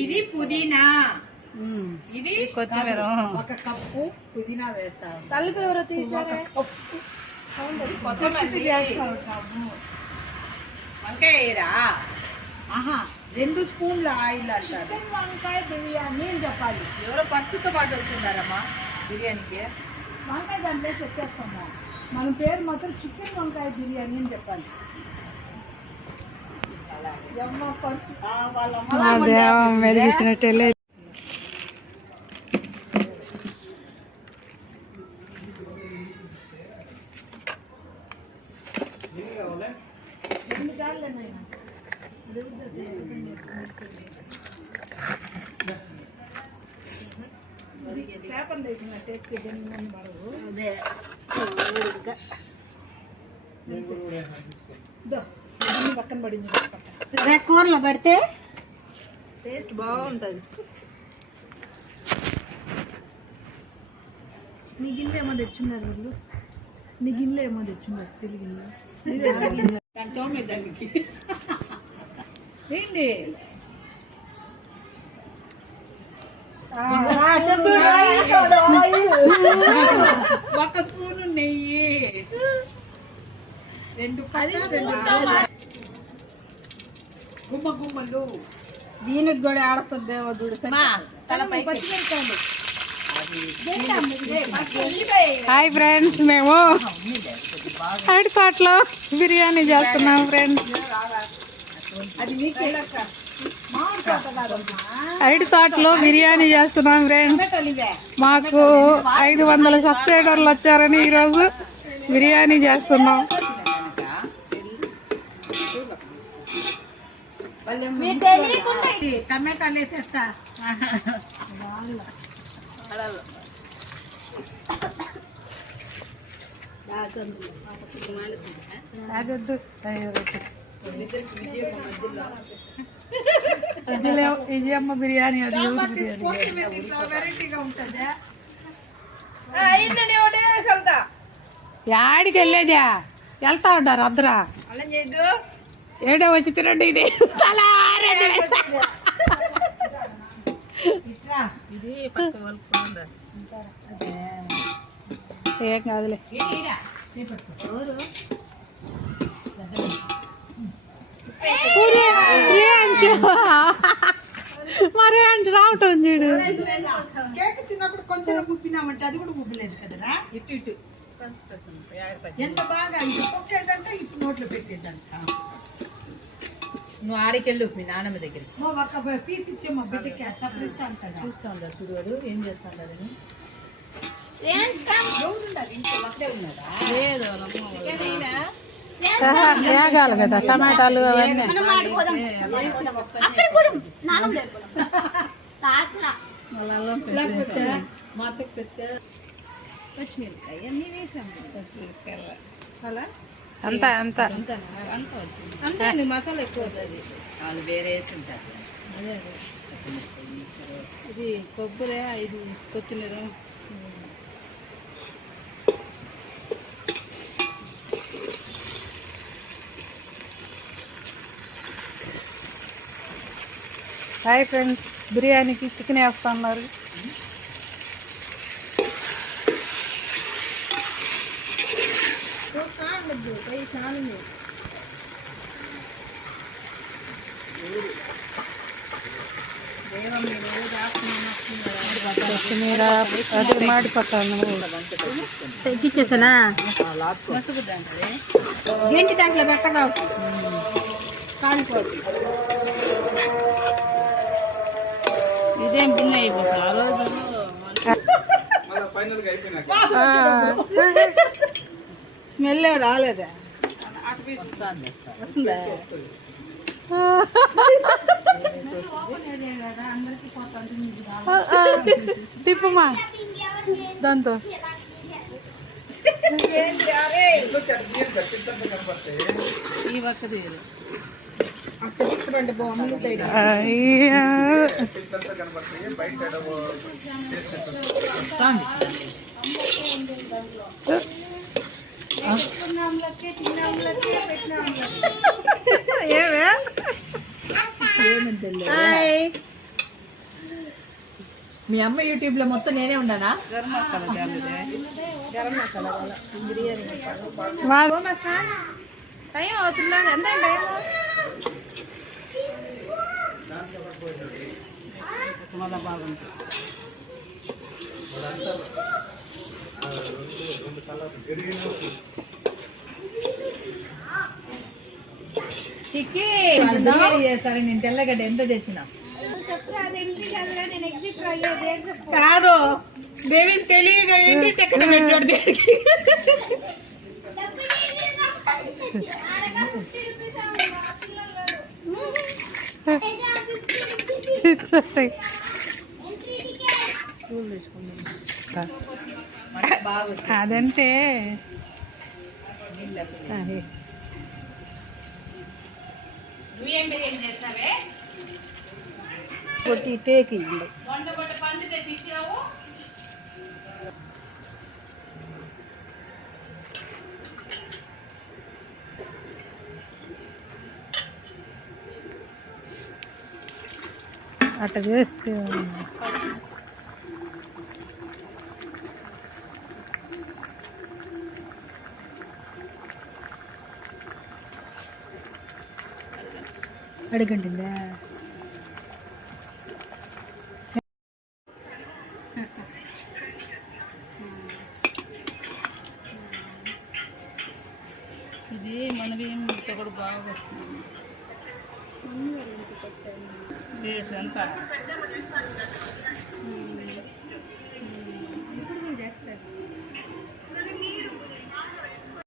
ఇది పుదీనా, ఇది కొత్తిమీర. ఒక కప్పు పుదీనా వేస్తాం. తలుపు ఎవరో తీసారే. కొత్తమల్లి, వంకాయ వేయరా? 2 స్పూన్ల ఆయిల్ అంటారు. వంకాయ బిర్యానీ అని చెప్పాలి. ఎవరో పసుతో పాటు వచ్చిందారమ్మా బిర్యానీకి. వంకాయ దాంట్లో పెట్టేస్తాము. మన పేరు మాత్రం చికెన్ వంకాయ బిర్యానీ అని చెప్పాలి. మెరిగించినట్టే. పక్కన పడింది. కూరలో పడితే టేస్ట్ బాగుంటుంది. నీ గిన్నె ఏమో తెచ్చున్నారు వీళ్ళు. నీ గిన్నె ఏమో తెచ్చున్నారు స్టీల్ గిన్నె. ఏంటి ఒక స్పూను నెయ్యి, 2 గుమ్మలు. దీనికి కూడా ఆడస్తుంది చూడు. పచ్చిమిరపకాయలు. హాయ్ ఫ్రెండ్స్, మేము హైదరాబాద్లో బిర్యానీ చేస్తున్నాం ఫ్రెండ్స్. హైదరాబాద్లో బిర్యానీ చేస్తున్నాం ఫ్రెండ్స్. మాకు 500 సబ్స్క్రైబర్లు వచ్చారని ఈరోజు బిర్యానీ చేస్తున్నాం. టమాటాలు వేసేస్తా. విజయమ్మ బిర్యానీ, అది వెరైటీగా ఉంటుందా? యాడికి వెళ్ళేదా? వెళ్తా ఉంటారు అద్దరా. ఏడే వచ్చి తినండి. ఇది ఏం కాదులే. మరి రావటం చూడు. కేక్ తిన్నప్పుడు కొంచెం ముప్పినామంటే అది కూడా ముప్పలేదు కదరా. ఇటు ఇటు ఎంత బాగా ఇటు పొక్కేదంటే ఇటు నోట్లో పెట్టేదంట. నువ్వు ఆడికెళ్ళు మీ నాన్నమ్మ దగ్గర. ఒక పీస్ ఇచ్చే మా బిడ్డకి చప్పరిస్తా అంటారా. చూస్తా ఉంటారు చూడు ఏం చేస్తాడు. వేగాలి కదా టమాటాలు అవన్నీ. పచ్చిమిరపకాయ అన్నీ వేసాము. అలా అంతా అంతే మసాలా ఎక్కువ అవుతుంది. వాళ్ళు వేరే వేసి ఉంటారు. అదే ఇది కొబ్బరి, ఇది కొత్తిమీర. హాయ్ ఫ్రెండ్స్, బిర్యానీకి చికెన్ వేస్తున్నారు. కొత్తిమీర అది మాడిపోతాను. తగ్గించేసానా? ఏంటి దాంట్లో పెట్టగా కాలిపోతుంది. ఇదేం భిన్న అయిపోతుంది. ఆ రోజు స్మెల్ రాలేదా? వస్తుందా? తిప్పుమా దాంతో. ఈ ఒక్కది ఏమే హాయ్. మీ అమ్మ యూట్యూబ్ లో మొత్తం నేనే ఉన్నానా? టైం అవుతుందా? ఎంత టైం? చిక్కి బిర్యానీ చేస్తారు. నేను తెల్లగడ్డ ఎంత తెచ్చినా కాదు బేబీని తెలియగా ఏంటి ఎక్కడ పెట్టాడు దేనికి? అదంటే కొట్టి టేకి అట్లా చేస్తే అడగండిదా ఇది మనవేం కూడా బాగా వస్తుంది. ఎంత